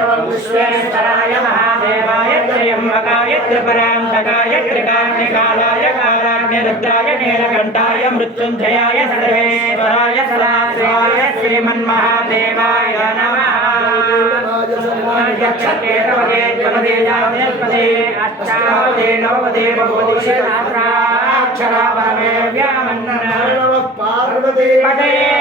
विश्वेश्वराय महादेवाय त्र्यंबकाय त्रिपुरान्तकाय त्रिकाग्निकालाय कालाग्निरुद्राय नीलकण्ठाय मृत्युञ्जयाय सर्वेश्वराय सदाशिवाय श्रीमन्महादेवाय नमः। अष्टावदे नवदे बहुवदे सहस्राक्षरा परमे व्यामन्नः पार्वती पदे